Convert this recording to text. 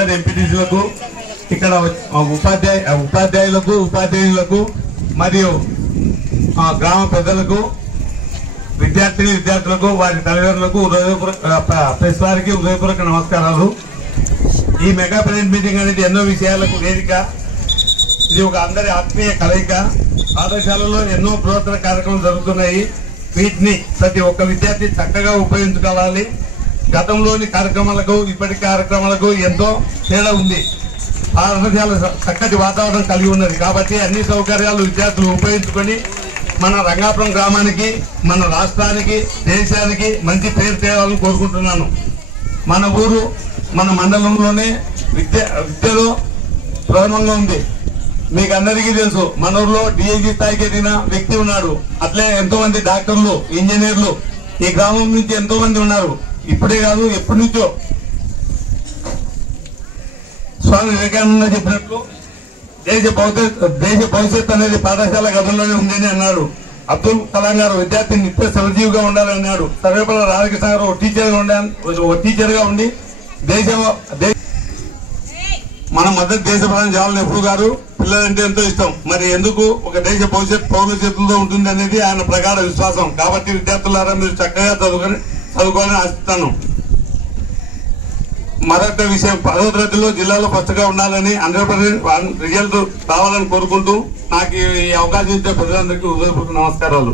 ఇద్దరు ఎంపీటీసీలకు, ఇక్కడ ఉపాధ్యాయులకు మరియు గ్రామ పెద్దలకు, విద్యార్థులకు, వారి తల్లిదండ్రులకు ప్రెస్ వారికి హృదయపూర్వక నమస్కారాలు. ఈ మెగా పేరెంట్ మీటింగ్ అనేది ఎన్నో విషయాలకు వేదిక. ఇది ఒక అందరి ఆత్మీయ కలయిక. పాఠశాలలో ఎన్నో బృహత్తర కార్యక్రమాలు జరుగుతున్నాయి. వీటిని ప్రతి ఒక్క విద్యార్థి చక్కగా ఉపయోగించుకోవాలి. గతంలోని కార్యక్రమాలకు ఇప్పటి కార్యక్రమాలకు ఎంతో తేడా ఉంది. పాఠశాల చక్కటి వాతావరణం కలిగి ఉన్నది కాబట్టి అన్ని సౌకర్యాలు విద్యార్థులు ఉపయోగించుకొని మన రంగాపురం గ్రామానికి, మన రాష్ట్రానికి, దేశానికి మంచి పేరు తేవాలని కోరుకుంటున్నాను. మన ఊరు, మన మండలంలోనే విద్యలో ప్రథమంగా ఉంది. మీకు అందరికీ తెలుసు, మన ఊర్లో డిఐజీ స్థాయికి ఎదిగిన వ్యక్తి ఉన్నాడు. అట్లే ఎంతో మంది డాక్టర్లు, ఇంజనీర్లు ఈ గ్రామం నుంచి ఎంతో మంది ఉన్నారు. ఇప్పుడే కాదు, ఎప్పటి నుంచో. స్వామి వివేకానంద చెప్పినట్లు దేశ భవిష్యత్తు అనేది పాఠశాల గదుల్లోనే ఉందని అన్నాడు. అబ్దుల్ కలాం గారు విద్యార్థి నిత్య సజీవిగా ఉండాలన్నాడు. సర్వేపల్లి రాధాకృష్ణ గారు ఓ టీచర్ గా ఉండి మన మద్దతు దేశ ప్రధాని జవహర్లాల్ నెహ్రూ గారు పిల్లలంటే ఎంతో ఇష్టం. మరి ఎందుకు ఒక దేశ భవిష్యత్ పౌరుల చేతుల్లో ఉంటుంది అనేది ఆయన ప్రగాఢ విశ్వాసం. కాబట్టి విద్యార్థులారా మీరు చక్కగా చదువుకోవాలని ఆశిస్తాను. మరొక విషయం, 10వ తరగతిలో జిల్లాలో ఫస్ట్గా ఉండాలని 100% రిజల్ట్ రావాలని కోరుకుంటూ నాకు ఈ అవకాశం ఇచ్చే ప్రజలందరికీ హృదయపూర్వక నమస్కారాలు.